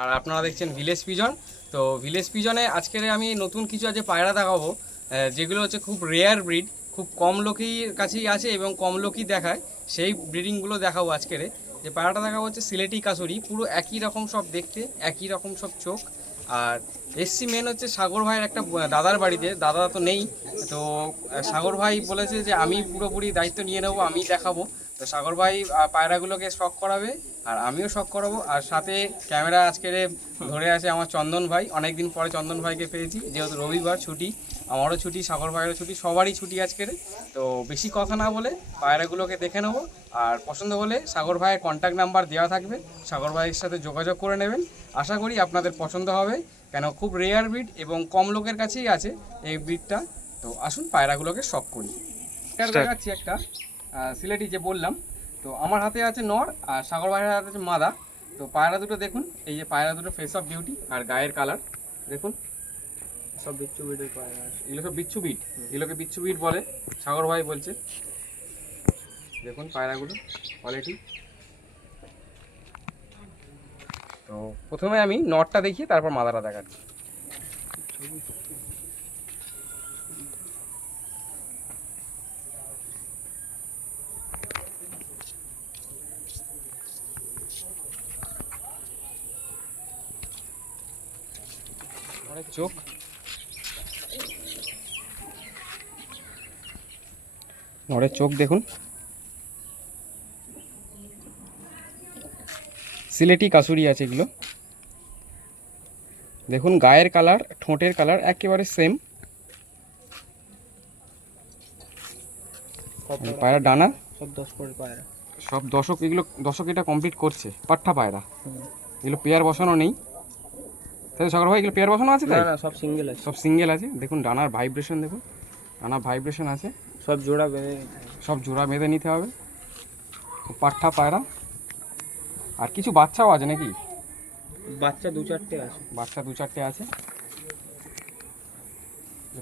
আর আপনারা দেখছেন village pigeon তো ভিলেজ পিজনে আজকের আমি নতুন কিছু আছে পায়রা দেখাবো। যেগুলো হচ্ছে খুব রেয়ার ব্রিড খুব কম লোকেই কাছেই আছে এবং কম লোকই দেখায়। সেই ব্রিডিংগুলো দেখাবো আজকের যে পায়রাটা দেখাবো হচ্ছে সিলেটি কাসুরি পুরো একই রকম সব দেখতে, একই রকম সব চোখ। আর এসসি মেন হচ্ছে সাগর ভাইয়ের একটা দাদার বাড়িতে, দাদা তো নেই। তো সাগর ভাই বলেছে যে আমি পুরোপুরি দায়িত্ব নিয়ে নেব, আমি দেখাবো। তো সাগর ভাই পায়রাগুলোকে শখ করাবে আর আমিও শখ করাবো। আর সাথে ক্যামেরা আজকে ধরে আছে আমার চন্দন ভাই। অনেকদিন পরে চন্দন ভাইকে পেয়েছি যেহেতু রবিবার ছুটি আমারও ছুটি সাগর ভাইয়েরও ছুটি সবারই ছুটি আজকের তো বেশি কথা না বলে পায়রাগুলোকে দেখে নেব। আর পছন্দ হলে সাগর ভাইয়ের কন্ট্যাক্ট নাম্বার দেওয়া থাকবে। সাগর ভাইয়ের সাথে যোগাযোগ করে নেবেন। আশা করি আপনাদের পছন্দ হবে কেন খুব রেয়ার ব্রিড এবং কম লোকের কাছেই আছে এই ব্রিডটা তো আসুন পায়রাগুলোকে শখ করি। দেখাচ্ছি একটা। সিলেটি যে বললাম তো আমার হাতে আছে নর আর সাগর ভাইয়ের হাতে আছে মাদা। তো পায়রা দুটো দেখুন এই যে পায়রা দুটো ফেস অফ বিউটি আর গায়ের কালার দেখুন। সব বিচ্ছু বিটের পায়রা এগুলো সব বিচ্ছু বিট এগুলোকে বিচ্ছু বিট বলে সাগর ভাই বলছে। দেখুন পায়রাগুলো কোয়ালিটি তো প্রথমে আমি নটটা দেখিয়ে তারপর মাদাটা দেখাচ্ছি। চোখ। নড়ের চোখ দেখুন। সিলেটি কাসুরি আছে এগুলো। দেখুন গায়ের কালার ঠোঁটের কালার একেবারে সেম পায়রা ডানা। সব দশ পায়রা। সব দশক এগুলো দশক এটা কমপ্লিট করছে পাট্টা পায়রা। এগুলো পেয়ার বসানো নেই। তাই তো সাগর ভাই এগুলো পেয়ার বসানো আছে তাই? না সব সিঙ্গেল আছে। সব সিঙ্গেল আছে? দেখুন ডানার ভাইব্রেশন দেখুন। ডানার ভাইব্রেশন আছে। সব জোড়া বেঁধে সব জোড়া বেঁধে নিতে হবে। পাট্টা পায়রা। আর কিছু বাচ্চাও আছে নাকি? বাচ্চা দু চারটে আছে। বাচ্চা দু চারটে আছে।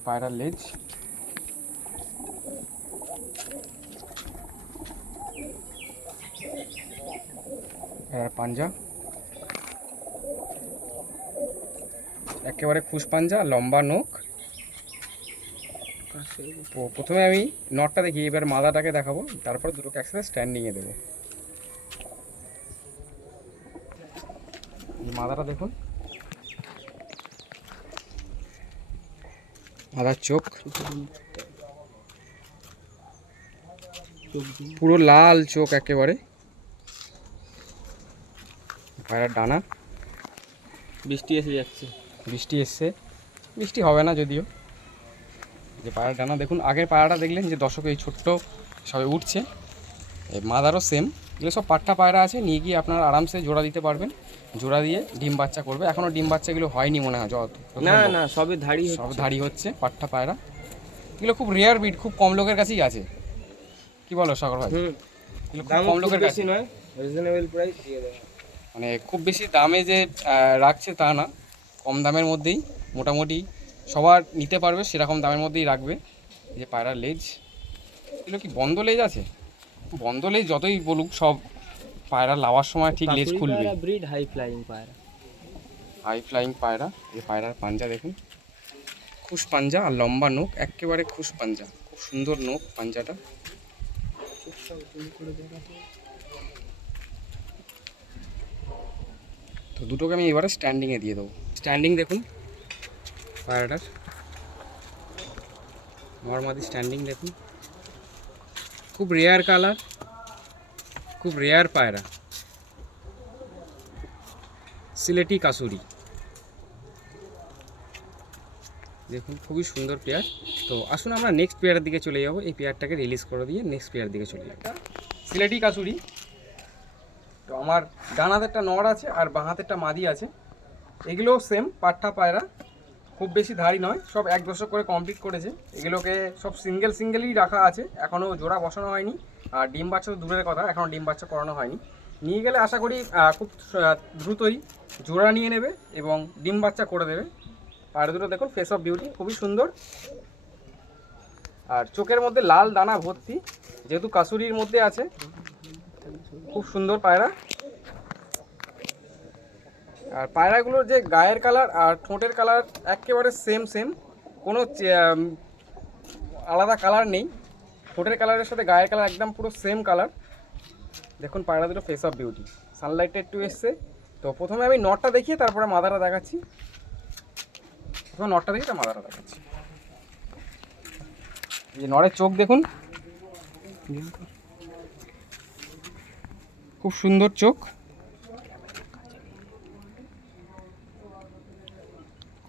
পায়রার লেজ। আর পাঞ্জা। একেবারে খুশ পাঞ্জা লম্বা তো প্রথমে আমি নটটা দেখি, এবার মাদাটাকে দেখাবো। তারপর দুটোকে একসাথে স্ট্যান্ডিংয়ে দেবো। মাদাটা দেখুন। মাদার চোখ। চোখ পুরো লাল চোখ একেবারে। পায়রার ডানা। বৃষ্টি এসে যাচ্ছে। বৃষ্টি এসছে। বৃষ্টি হবে না যদিও। যে পায়রার ডানা দেখুন আগের পায়রাটা দেখলেন যে দশকে এই ছোট্ট সবে উঠছে। মাদারও সেম এগুলো সব পাট্টা পায়রা আছে নিয়ে গিয়ে আপনারা আরামসে জোড়া দিতে পারবেন। জোড়া দিয়ে ডিম বাচ্চা করবে। এখনও ডিম বাচ্চাগুলো হয়নি মনে হয় যত না না সবে ধাড়ি সব ধাড়ি হচ্ছে পাট্টা পায়রা। এগুলো খুব রেয়ার বিট খুব কম লোকের কাছেই আছে। কি বলো সাগর ভাই? কম লোকের কাছে। নয় রিজনেবল প্রাইস দিয়ে দেবে। মানে খুব বেশি দামে যে রাখছে তা না। কম দামের মধ্যেই মোটামুটি সবার নিতে পারবে সেরকম দামের মধ্যেই রাখবে। যে পায়রার লেজ এগুলো কি বন্ধ লেজ আছে? বন্ধ লেজ যতই বলুক সব পায়রা লাওয়ার সময় ঠিক লেজ খুলবে। ব্রিড হাই ফ্লাইং পায়রা। হাই ফ্লাইং পায়রা এই পায়রার পাঞ্জা দেখুন। খুশ পাঞ্জা আর লম্বা নোক একেবারে খুশ পাঞ্জা। খুব সুন্দর নোক পাঞ্জাটা। তো দুটোকে আমি এবারে স্ট্যান্ডিংয়ে দিয়ে দেবো। স্ট্যান্ডিং দেখুন, পায়রাটার। নর্মাদি স্ট্যান্ডিং দেখুন। খুব রেয়ার কালার খুব রেয়ার পায়রা। সিলেটি কাসুরি। দেখুন, খুবই সুন্দর পেয়ার তো আসুন আমরা নেক্সট পেয়ারের দিকে চলে যাব। এই পেয়ারটাকে রিলিজ করে দিয়ে নেক্সট পেয়ার দিকে চলে যাব। সিলেটি কাসুরি। তো আমার ডান হাতেরটা নড় আছে আর বাঁ হাতেরটা মাদি আছে। এগুলো সেম পাট্টা পায়রা। খুব বেশি ধারি নয়, সব এক দশক করে কমপ্লিট করেছে। এগুলোকে সব সিঙ্গেল সিঙ্গেলই রাখা আছে। এখনও জোড়া বসানো হয়নি। আর ডিম বাচ্চা তো দূরের কথা, এখনও ডিম বাচ্চা করানো হয়নি। নিয়ে গেলে আশা করি খুব দ্রুতই জোড়া নিয়ে নেবে এবং ডিম বাচ্চা করে দেবে। আর দুটো দেখুন ফেস অফ বিউটি খুবই সুন্দর। আর চোখের মধ্যে লাল দানা ভর্তি, যেহেতু কাসুরির মধ্যে আছে, খুব সুন্দর পায়রা। আর পায়রাগুলোর যে গায়ের কালার আর ঠোঁটের কালার একেবারে সেম সেম কোনো আলাদা কালার নেই। ঠোঁটের কালারের সাথে গায়ের কালার একদম পুরো সেম কালার দেখুন পায়রা দুটো ফেস অফ বিউটি সানলাইটটা একটু এসছে। তো প্রথমে আমি নটটা দেখিয়ে তারপরে মাদাটা দেখাচ্ছি। প্রথমে নটটা দেখি তার মাদাটা দেখাচ্ছি। এই নরের চোখ দেখুন। খুব সুন্দর চোখ।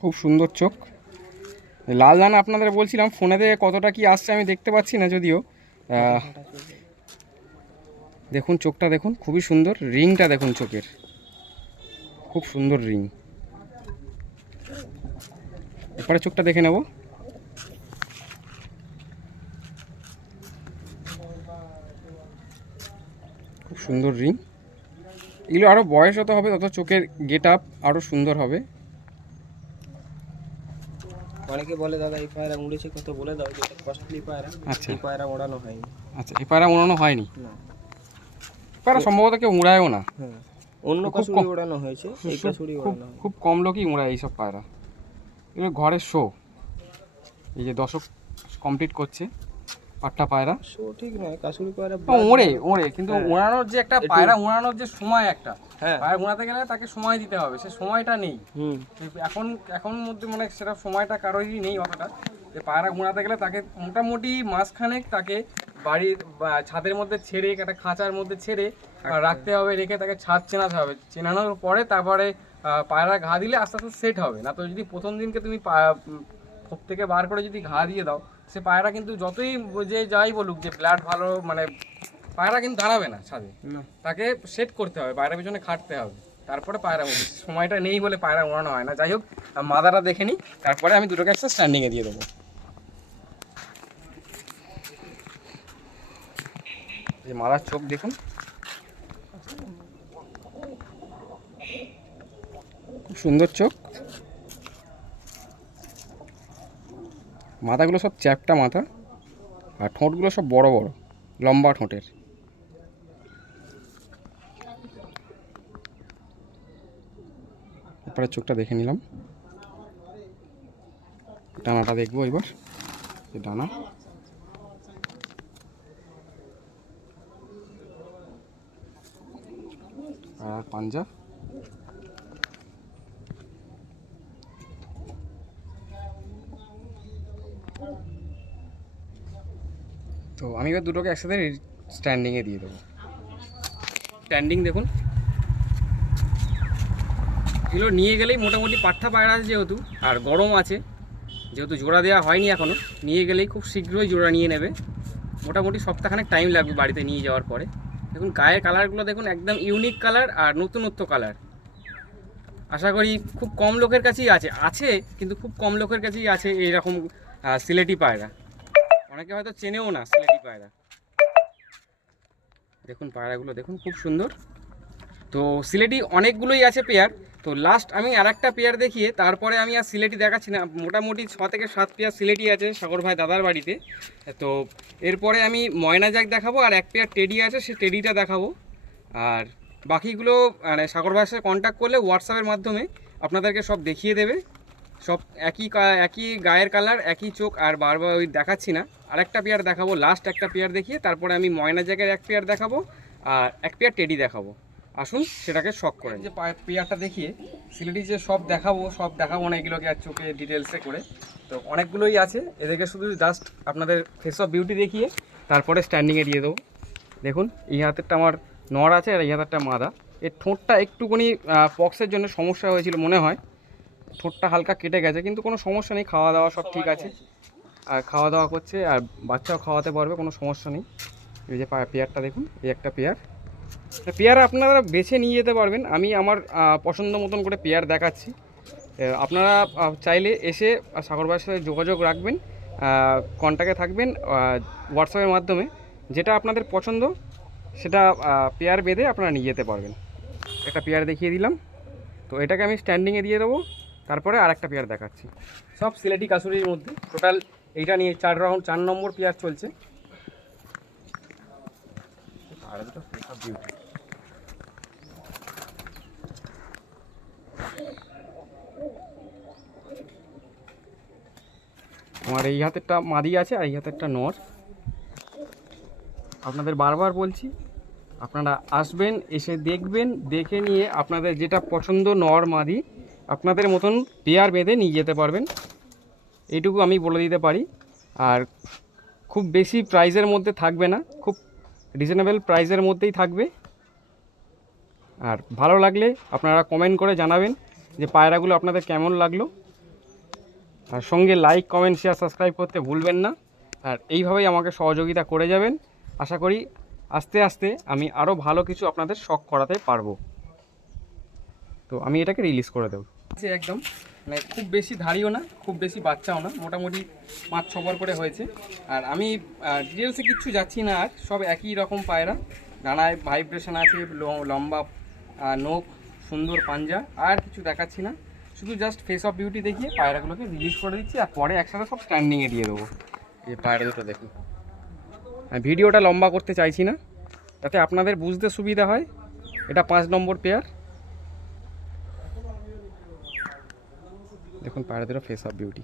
খুব সুন্দর চোখ। লাল দানা আপনাদের বলছিলাম ফোনেতে কতটা কি আসছে আমি দেখতে পাচ্ছি না যদিও। দেখুন চোখটা দেখুন, খুবই সুন্দর। রিংটা দেখুন চোখের। খুব সুন্দর রিং। এরপরে চোখটা দেখে নেব। খুব সুন্দর রিং। এগুলো আরও বয়স যত হবে, তত চোখের গেট আপ আরও সুন্দর হবে। অনেকে বলে দাদা এই পায়রা উড়েছে কত বলে দাও যে এটা কস্টলি পায়রা আচ্ছা। এই পায়রা ওড়ানো হয়নি। আচ্ছা এই পায়রা উড়ানো হয়নি? না। পায়রা সম্ভবত কেউ উড়ায়ও না। হ্যাঁ। অন্য কাছুরি কম- ওড়ানো হয়েছে এই কাছুরি ওড়ানো খুব কম লোকই উড়ায় এইসব পায়রা। এগুলো ঘরের শো এই যে দশক কমপ্লিট করছে। পাট্টা পায়রা? সো ঠিক নয় কাছুরি পায়রা ওড়ে ওড়ে কিন্তু হ্যাঁ। ওড়ানোর যে একটা পায়রা ওড়ানোর যে সময় একটা হ্যাঁ। পায়রা উড়াতে গেলে তাকে সময় দিতে হবে সে সময়টা নেই। হুম। এখন এখন মধ্যে মানে সেটা সময়টা কারোরই নেই অতটা। যে পায়রা ঘোরাতে গেলে তাকে মোটামুটি মাসখানেক তাকে বাড়ির ছাদের মধ্যে ছেড়ে একটা খাঁচার মধ্যে ছেড়ে রাখতে হবে রেখে তাকে ছাদ চেনাতে হবে। চেনানোর পরে তারপরে পায়রা ঘা দিলে আস্তে আস্তে সেট হবে। না তো যদি প্রথম দিনকে তুমি খোপ থেকে বার করে যদি ঘা দিয়ে দাও সে পায়রা কিন্তু যতই যে যাই বলুক যে ব্লাড ভালো মানে পায়রা কিন্তু দাঁড়াবে না ছাদে। তাকে সেট করতে হবে পায়রা পিছনে খাটতে হবে। তারপরে পায়রা উঠবে সময়টা নেই বলে পায়রা উড়ানো হয় না। যাই হোক মাদাটা দেখে নিই তারপরে আমি দুটোকে একটা স্ট্যান্ডিংয়ে দিয়ে দেবো। যে মাদার চোখ দেখুন। খুব সুন্দর চোখ। মাথাগুলো সব চ্যাপটা মাথা আর ঠোঁটগুলো সব বড় বড়, লম্বা ঠোঁটের। এরপরে চোখটা দেখে নিলাম। ডানাটা দেখব এবার ডানা। আর পাঞ্জা তো আমি এবার দুটোকে একসাথে স্ট্যান্ডিংয়ে দিয়ে দেবো। স্ট্যান্ডিং দেখুন। এগুলো নিয়ে গেলেই মোটামুটি পাঠা পায়রা আছে যেহেতু, আর গরম আছে, যেহেতু জোড়া দেওয়া হয়নি এখনও নিয়ে গেলেই খুব শীঘ্রই জোড়া নিয়ে নেবে। মোটামুটি সপ্তাহখানেক টাইম লাগবে বাড়িতে নিয়ে যাওয়ার পরে। দেখুন, গায়ের কালারগুলো দেখুন, একদম ইউনিক কালার আর নতুনত্ব কালার আশা করি খুব কম লোকের কাছেই আছে। আছে, কিন্তু খুব কম লোকের কাছেই আছে এইরকম সিলেটি পায়রা। অনেকে হয়তো চেনেও না সিলেটি পায়রা। দেখুন পায়রাগুলো, দেখুন খুব সুন্দর। তো সিলেটি অনেকগুলোই আছে পেয়ার। তো লাস্ট আমি আর একটা পেয়ার দেখিয়ে, তারপরে আমি আর সিলেটি দেখাচ্ছি না। মোটামুটি ছ থেকে সাত পেয়ার সিলেটি আছে সাগর ভাই দাদার বাড়িতে। তো এরপরে আমি ময়না জ্যাক দেখাবো আর এক পেয়ার টেডি আছে, সে টেডিটা দেখাবো। আর বাকিগুলো মানে সাগর ভাইয়ের সাথে কন্ট্যাক্ট করলে হোয়াটসঅ্যাপের মাধ্যমে আপনাদেরকে সব দেখিয়ে দেবে। সব একই একই গায়ের কালার একই চোখ আর বারবার ওই দেখাচ্ছি না। আরেকটা পেয়ার দেখাবো লাস্ট একটা পেয়ার দেখিয়ে তারপরে আমি ময়না জ্যাকের এক পেয়ার দেখাবো আর এক পেয়ার টেডি দেখাবো। আসুন সেটাকে শখ করেন যে পেয়ারটা দেখিয়ে সিলেটি যে সব দেখাবো সব দেখাবো না এগুলোকে আর চোখে ডিটেলসে করে? তো অনেকগুলোই আছে এদেরকে শুধু জাস্ট আপনাদের ফেস অফ বিউটি দেখিয়ে তারপরে স্ট্যান্ডিংয়ে দিয়ে দেবো। দেখুন এই হাতেরটা আমার নর আছে আর এই হাতেরটা মাদা। এর ঠোঁটটা একটুখানি পক্সের জন্য সমস্যা হয়েছিল মনে হয়। ঠোঁটটা হালকা কেটে গেছে, কিন্তু কোনো সমস্যা নেই খাওয়া দাওয়া সব ঠিক আছে। আর খাওয়া দাওয়া করছে, আর বাচ্চাও খাওয়াতে পারবে, কোনো সমস্যা নেই। এই যে পেয়ারটা দেখুন, এই একটা পেয়ার। পেয়ার আপনারা বেছে নিয়ে যেতে পারবেন। আমি আমার পছন্দ মতন করে পেয়ার দেখাচ্ছি। আপনারা চাইলে এসে সাগর ভাইয়ের সাথে যোগাযোগ রাখবেন কন্ট্যাক্টে থাকবেন হোয়াটসঅ্যাপের মাধ্যমে। যেটা আপনাদের পছন্দ, সেটা পেয়ার বেঁধে আপনারা নিয়ে যেতে পারবেন। একটা পেয়ার দেখিয়ে দিলাম। তো এটাকে আমি স্ট্যান্ডিংয়ে দিয়ে দেবো। তারপরে আর একটা পেয়ার দেখাচ্ছি। সব সিলেটি কাসুরির মধ্যে। টোটাল এইটা নিয়ে চার রাউন্ড চার নম্বর পেয়ার চলছে। আমার এই হাতেরটা মাদি আছে আর এই হাতেরটা নর। আপনাদের বারবার বলছি আপনারা আসবেন এসে দেখবেন দেখে নিয়ে আপনাদের যেটা পছন্দ নর মাদি আপনাদের মতন পেয়ার বেঁধে নিয়ে যেতে পারবেন। এইটুকু আমি বলে দিতে পারি। আর খুব বেশি প্রাইজের মধ্যে থাকবে না। খুব রিজনেবল প্রাইসের মধ্যেই থাকবে। আর ভালো লাগলে আপনারা কমেন্ট করে জানাবেন যে পায়রাগুলো আপনাদের কেমন লাগল। আর সঙ্গে লাইক কমেন্ট শেয়ার সাবস্ক্রাইব করতে ভুলবেন না। আর এইভাবেই আমাকে সহযোগিতা করে যাবেন। আশা করি আস্তে আস্তে আমি আরও ভালো কিছু আপনাদের শখ করাতে পারব। তো আমি এটাকে রিলিজ করে দেবো। একদম। মানে খুব বেশি ধারিও না খুব বেশি বাচ্চাও না মোটামুটি পাঁচ ছবার করে হয়েছে। আর আমি ডিটেলসে কিচ্ছু যাচ্ছি না আর সব একই রকম পায়রা। ডানায় ভাইব্রেশন আছে লম্বা নোক সুন্দর পাঞ্জা আর কিছু দেখাচ্ছি না। শুধু জাস্ট ফেস অফ বিউটি দেখিয়ে পায়রাগুলোকে রিলিজ করে দিচ্ছি আর পরে একসাথে সব স্ট্যান্ডিংয়ে দিয়ে দেবো। এই পায়রা দুটো দেখুন। ভিডিওটা লম্বা করতে চাইছি না যাতে আপনাদের বুঝতে সুবিধা হয়। এটা পাঁচ নম্বর পেয়ার দেখুন পায়রা দুটো ফেস অফ বিউটি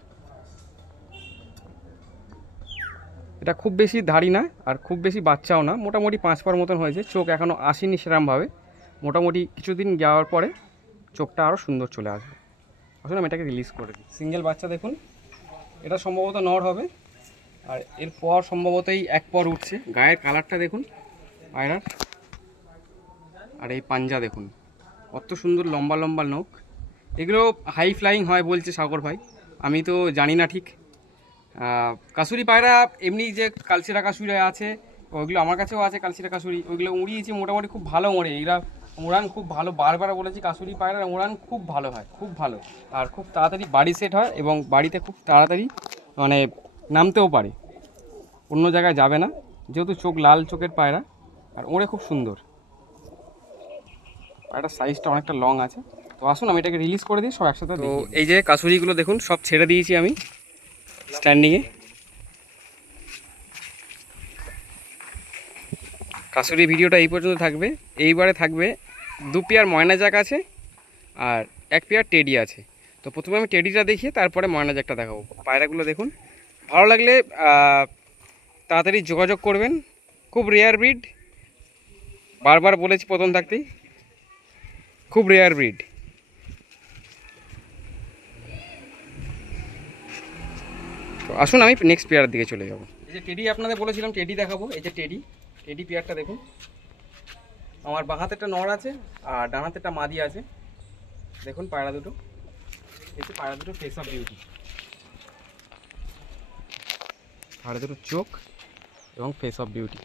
এটা খুব বেশি ধারি না, আর খুব বেশি বাচ্চাও না। মোটামুটি পাঁচ পর মতন হয়েছে। চোখ এখনও আসেনি সেরমভাবে। মোটামুটি কিছুদিন যাওয়ার পরে চোখটা আরও সুন্দর চলে আসবে। আসলে আমি এটাকে রিলিজ করে দিই। সিঙ্গেল বাচ্চা দেখুন। এটা সম্ভবত নর হবে। আর এরপর সম্ভবতই এক পর উঠছে। গায়ের কালারটা দেখুন, পায়রার। আর এই পাঞ্জা দেখুন। কত সুন্দর লম্বা লম্বা নখ। এগুলো হাই ফ্লাইং হয় বলছে সাগর ভাই। আমি তো জানি না ঠিক। কাসুরি পায়রা এমনি যে কালচিরা কাসুরি আছে ওইগুলো আমার কাছেও আছে কালচিরা কাসুরি। ওইগুলো উড়িয়েছি মোটামুটি খুব ভালো ওড়ে। এরা উড়ান খুব ভালো, বারবার বলেছি কাসুরি পায়রার উড়ান খুব ভালো হয়, খুব ভালো। আর খুব তাড়াতাড়ি বাড়ি সেট হয় এবং বাড়িতে খুব তাড়াতাড়ি মানে নামতেও পারে। অন্য জায়গায় যাবে না, যেহেতু চোখ লাল চোখের পায়রা, আর ওড়ে খুব সুন্দর। পায়রাটার সাইজটা অনেকটা লং আছে। তো আসুন আমি এটাকে রিলিজ করে দিই সব একসাথে তো এই যে কাসুরিগুলো দেখুন সব ছেড়ে দিয়েছি আমি স্ট্যান্ডিংয়ে কাসুরি ভিডিওটা এই পর্যন্ত থাকবে। এইবারে থাকবে দু পেয়ার ময়না জাক আছে আর এক পেয়ার টেডি আছে। তো প্রথমে আমি টেডিটা দেখিয়ে তারপরে ময়না জাকটা দেখাবো। পায়রাগুলো দেখুন ভালো লাগলে তাড়াতাড়ি যোগাযোগ করবেন। খুব রেয়ার ব্রিড বারবার বলেছি প্রথম থাকতেই। খুব রেয়ার ব্রিড আসুন, আমি নেক্সট পেয়ারের দিকে চলে যাব। এই যে টেডি আপনাদের বলেছিলাম টেডি দেখাবো। এই যে টেডি টেডি পেয়ারটা দেখুন। আমার বাঁ একটা নর আছে, আর ডান একটা মাদি আছে। দেখুন, পায়রা দুটো। এই যে পায়রা দুটো ফেস অফ বিউটি পায়রা দুটো চোখ এবং ফেস অফ বিউটি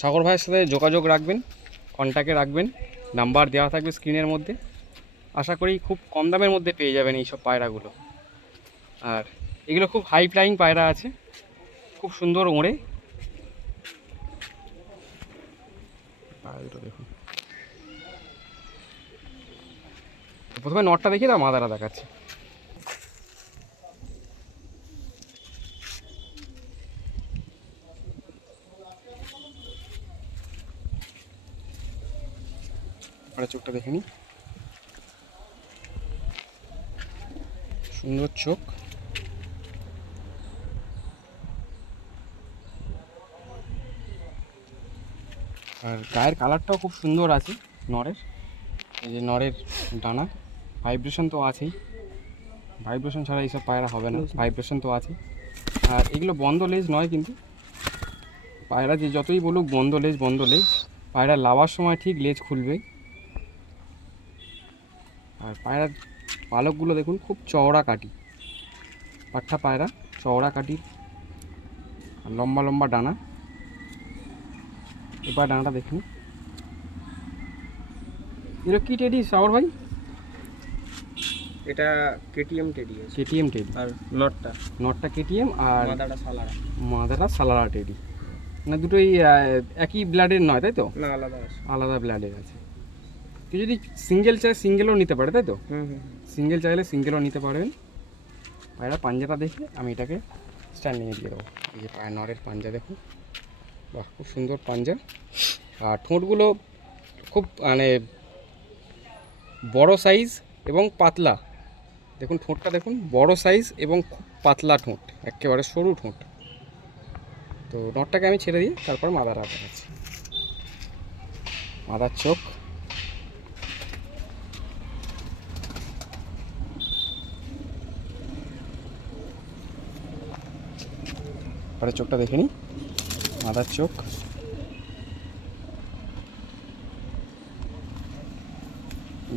সাগর ভাইয়ের সাথে যোগাযোগ রাখবেন কন্ট্যাক্টে রাখবেন। নাম্বার দেওয়া থাকবে স্ক্রিনের মধ্যে। আশা করি খুব কম দামের মধ্যে পেয়ে যাবেন এইসব পায়রাগুলো। আর এগুলো খুব হাই ফ্লাইং পায়রা আছে। খুব সুন্দর ওড়ে। দেখুন। প্রথমে নটটা দেখিয়ে দাও মাদারা দেখাচ্ছি। পরে চোখটা দেখে নিই। সুন্দর চোখ। আর গায়ের কালারটাও খুব সুন্দর আছে নরের। এই যে নরের ডানা। ভাইব্রেশন তো আছেই। ভাইব্রেশন ছাড়া এইসব পায়রা হবে না। ভাইব্রেশন তো আছে আর এগুলো বন্ধ লেজ নয় কিন্তু। পায়রা যে যতই বলুক বন্ধ লেজ বন্ধ লেজ। পায়রা লাভার সময় ঠিক লেজ খুলবে। আর পায়রার পালকগুলো দেখুন খুব চওড়া কাটি পাট্টা পায়রা চওড়া কাটির আর লম্বা লম্বা ডানা। এবার ডানাটা দেখুন এগুলো কী টেডি সাগর ভাই? এটা কেটিএম টেডি কেটিএম টেডি। আর লটটা নটটা কেটিএম আর মাথাটা সালারা। মাদাটা সালারা টেডি। মানে দুটোই একই ব্লাডের নয় তাই তো? না আলাদা আলাদা ব্লাডের আছে। কেউ যদি সিঙ্গেল চায় সিঙ্গেলও নিতে পারে তাই তো? সিঙ্গেল চাইলে সিঙ্গেলও নিতে পারবেন। পায়রা পাঞ্জাটা দেখে আমি এটাকে স্ট্যান্ডিংয়ে দিয়ে দেবো। এই যে পায়ের নরের পাঞ্জা দেখুন। বাহ খুব সুন্দর পাঞ্জা। আর ঠোঁটগুলো খুব মানে বড় সাইজ এবং পাতলা। দেখুন ঠোঁটটা দেখুন বড় সাইজ এবং খুব পাতলা ঠোঁট একেবারে সরু ঠোঁট। তো নটটাকে আমি ছেড়ে দিই তারপর মাদার আবার আছে মাদার চোখ। পরে চোখটা দেখে নিই। মাদার চোখ।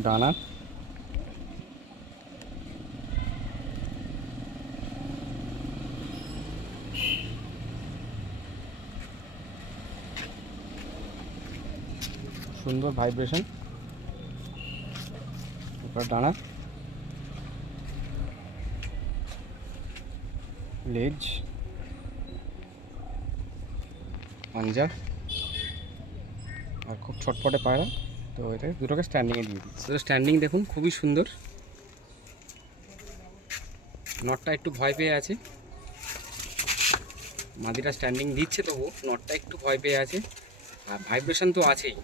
ডানা। সুন্দর ভাইব্রেশন। ডানা। লেজ। পাঞ্জা আর খুব ছটফটে পায়রা। তো এটা দুটোকে স্ট্যান্ডিংয়ে দিয়ে দিচ্ছি। তো স্ট্যান্ডিং দেখুন, খুবই সুন্দর। নটটা একটু ভয় পেয়ে আছে। মাদিটা স্ট্যান্ডিং দিচ্ছে তবু নটটা একটু ভয় পেয়ে আছে। আর ভাইব্রেশন তো আছেই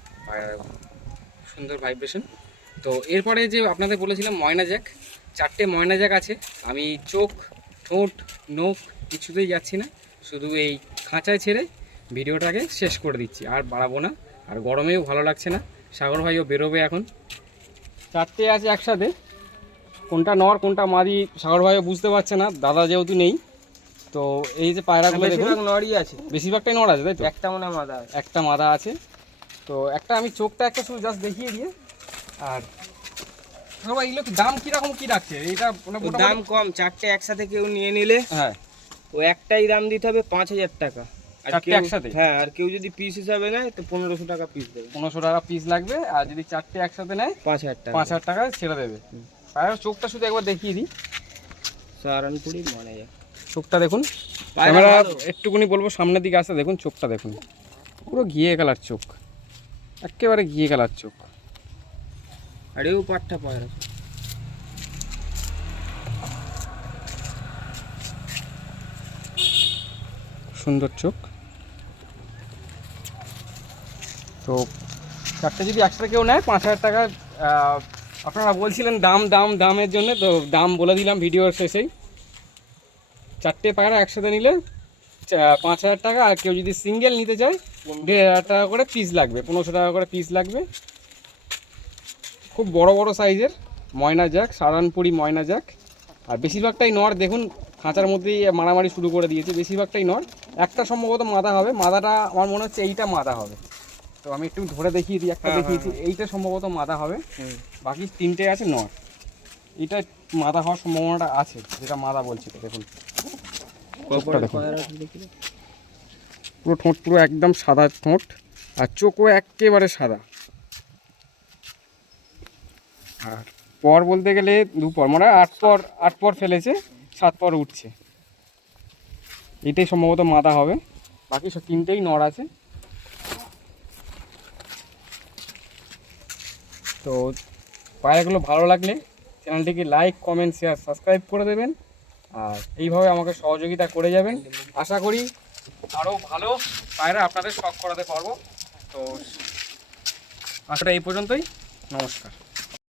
সুন্দর ভাইব্রেশন তো এরপরে যে আপনাদের বলেছিলাম, ময়না জ্যাক চারটে ময়না জ্যাক আছে। আমি চোখ, ঠোঁট, নোখ কিছুতেই যাচ্ছি না। শুধু এই খাঁচায় ছেড়ে ভিডিওটাকে শেষ করে দিচ্ছি। আর বাড়াবো না। আর গরমেও ভালো লাগছে না। সাগর ভাইও বেরোবে এখন। চারটে আছে একসাথে। কোনটা নর কোনটা মাদি সাগর ভাইও বুঝতে পারছে না। দাদা যেহেতু নেই তো এই যে পায়রাগুলো দেখুন। নড়ই আছে। বেশিরভাগটাই নর আছে তাই তো? একটা মনে হয় মাদা একটা মাদা আছে। তো একটা আমি চোখটা একটা শুধু জাস্ট দেখিয়ে দিয়ে আর এগুলো দাম কীরকম কি রাখছে? এটা মানে দাম কম। চারটে একসাথে কেউ নিয়ে নিলে হ্যাঁ। ও একটাই দাম দিতে হবে পাঁচ হাজার টাকা। চারটে একসাথে? হ্যাঁ আর কেউ যদি পিস হিসাবে নেয় তো পনেরোশো টাকা পিস দেবে। পনেরোশো টাকা পিস লাগবে আর যদি চারটে একসাথে নেয় পাঁচ হাজার টাকা। পাঁচ হাজার টাকা ছেড়ে দেবে। পায়রার চোখটা শুধু একবার দেখিয়ে দিই। সাহারানপুরি মানে চোখটা দেখুন। ক্যামেরা একটুকুনি বলব সামনের দিকে আসতে দেখুন চোখটা দেখুন। পুরো ঘিয়ে কালার চোখ। একেবারে ঘিয়ে কালার চোখ। আর এও পাটটা পায়রা। সুন্দর চোখ। তো চারটে যদি একসাথে কেউ নেয়, পাঁচ হাজার টাকা আপনারা বলছিলেন দাম দাম, দামের জন্য, তো দাম বলে দিলাম ভিডিওর শেষেই। চারটে পায়রা একসাথে নিলে পাঁচ হাজার টাকা, আর কেউ যদি সিঙ্গেল নিতে চায়, দেড় হাজার টাকা করে পিস লাগবে, পনেরোশো টাকা করে পিস লাগবে। খুব বড় বড় সাইজের ময়না জ্যাক সারানপুরি ময়না জ্যাক আর বেশিরভাগটাই নর, দেখুন, খাঁচার মধ্যেই মারামারি শুরু করে দিয়েছে, বেশিরভাগটাই নর। একটা সম্ভবত মাদা হবে, মাদাটা আমার মনে হচ্ছে এইটা মাদা হবে। তো আমি একটু ধরে দেখিয়ে দিই একটা হ্যাঁ, দেখিয়েছি এইটা সম্ভবত মাদা হবে বাকি তিনটে আছে নর এটা মাদা হওয়ার সম্ভাবনাটা আছে যেটা মাদা বলছি তো দেখুন। পুরো ঠোঁট পুরো একদম সাদা ঠোঁট আর চোখও একেবারে সাদা। আর পর বলতে গেলে দু পর মানে আট পর আট পর ফেলেছে সাত পর উঠছে। এটাই সম্ভবত মাদা হবে। বাকি সব তিনটেই নর আছে। তো পায়রাগুলো ভালো লাগলে চ্যানেলটিকে লাইক কমেন্ট শেয়ার সাবস্ক্রাইব করে দেবেন। আর এইভাবে আমাকে সহযোগিতা করে যাবেন। আশা করি আরও ভালো পায়রা আপনাদের শখ করাতে পারব। তো আশাটা এই পর্যন্তই। নমস্কার।